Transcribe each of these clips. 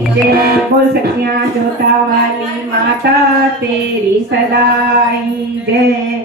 जय बोल सखियां जोता वाली माता तेरी सदाई जय।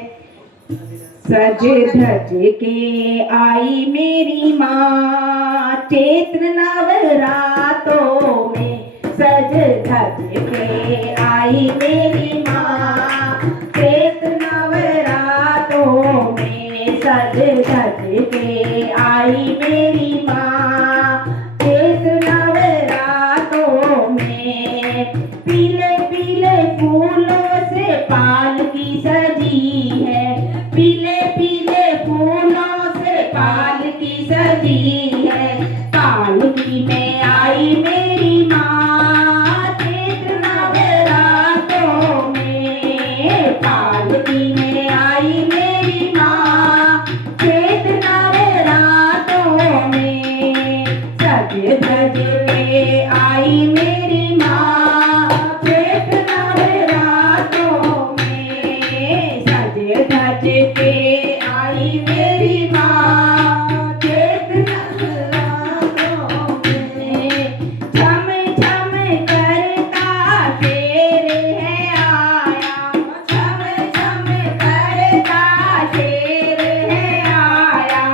सज धज के आई मेरी माँ चैत्र नवरातों में। सज धज के आई मेरी माँ चैत्र नवरातों में। सज धज के आई मेरी माँ चैत्र नवरातों में। पीले पीले फूलों से पालकी सजी है। पीले पीले फूलों से पालकी सजी है। पालकी में आई मेरी माँ चैत्र नवरातों में। पालकी में आई मेरी माँ चैत्र नवरातों में। सज धज के आई मेरी माँ चैत्र नवरातों में। सज धज के आई मेरी माँ चैत्र नवरातों में। झम झम करता शेर है आया। झम झम करता शेर है आया।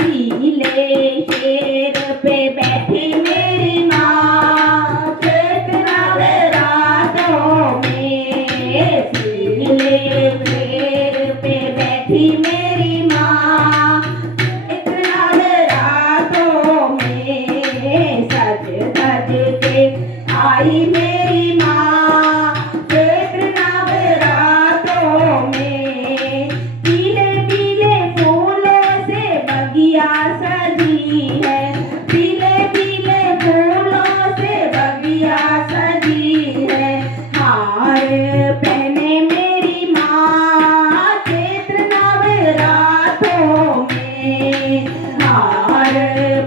पीले शेर पे बैठी मेरी माँ चैत्र नवरातों में। पीले शेर पे बैठी मेरी माँ चैत्र नवरातों में। सज धज के आई मेरी माँ चैत्र नवरातों में। पीले पीले फूलों से बगिया सजी है। पीले पीले फूलों से बगिया सजी है। हार पहने मेरी माँ चैत्र नवरातों में। हार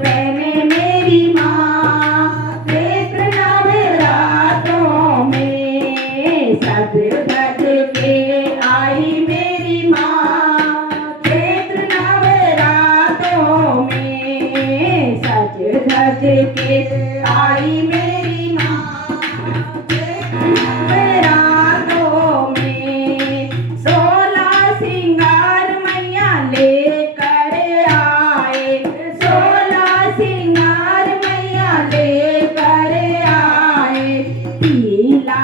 पहने मेरी माँ चैत्र नवरातों में। सज धज के आई मेरी माँ चैत्र नवरातों में। सज धज के आई मेरी माँ चैत्र नवरातों में। 16 सिंगार मैया लेकर आए। 16 सिंगार मैया लेकर आए। पीला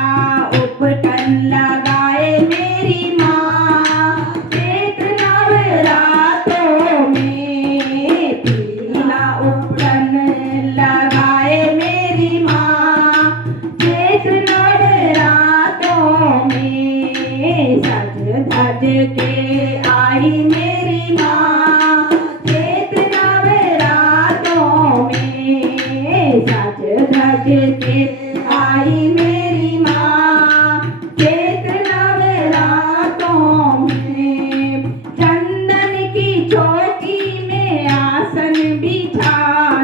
उपटन लगाए मेरी माँ चैत्र नवरातों में। पीला उपटन लगाए मेरी माँ चैत्र नवरातों में। सज धज के आई मेरी माँ चैत्र नवरातों में। सज धज के आई मेरी माँ चैत्र नवरातों में। चंदन की चौकी में आसन बिछा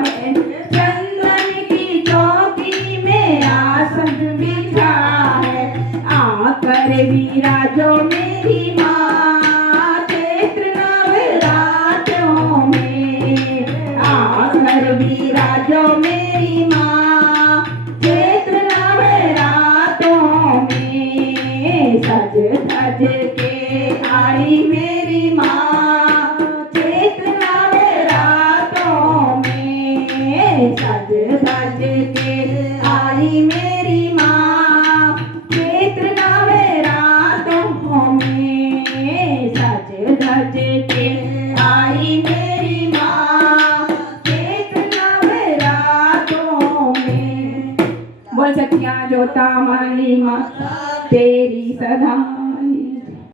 है। चंदन की चौकी में आसन बिछा है। आकर विराजो मेरी माँ चैत्र नवरातों में। आकर विराजो मेरी माँ चैत्र नवरातों में। सज धज के आई मेरी माँ चैत्र नवरातों में। सज धज के आई मेरी माँ चैत्र नवरातों में। सज धज के आई मेरी माँ चैत्र नवरातों में। बोल सखियां जोता वाली माँ तेरी सदा